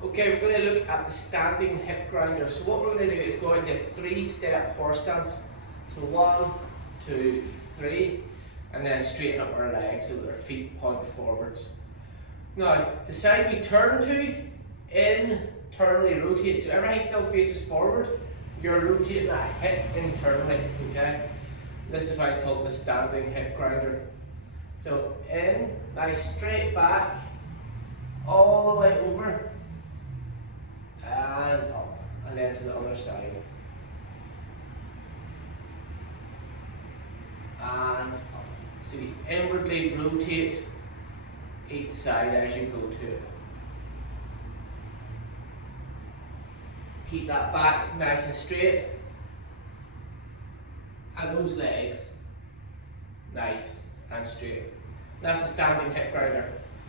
Okay, we're going to look at the standing hip grinder. So what we're going to do is go into a 3-step horse stance. So 1, 2, 3, and then straighten up our legs so that our feet point forwards. Now, the side we turn to, internally rotate. So everything still faces forward. You're rotating that hip internally, okay? This is why it's called the standing hip grinder. So in, now straight back, all the way over, and up, and then to the other side. And up. So you inwardly rotate each side as you go to it. Keep that back nice and straight. And those legs nice and straight. That's a standing hip grinder.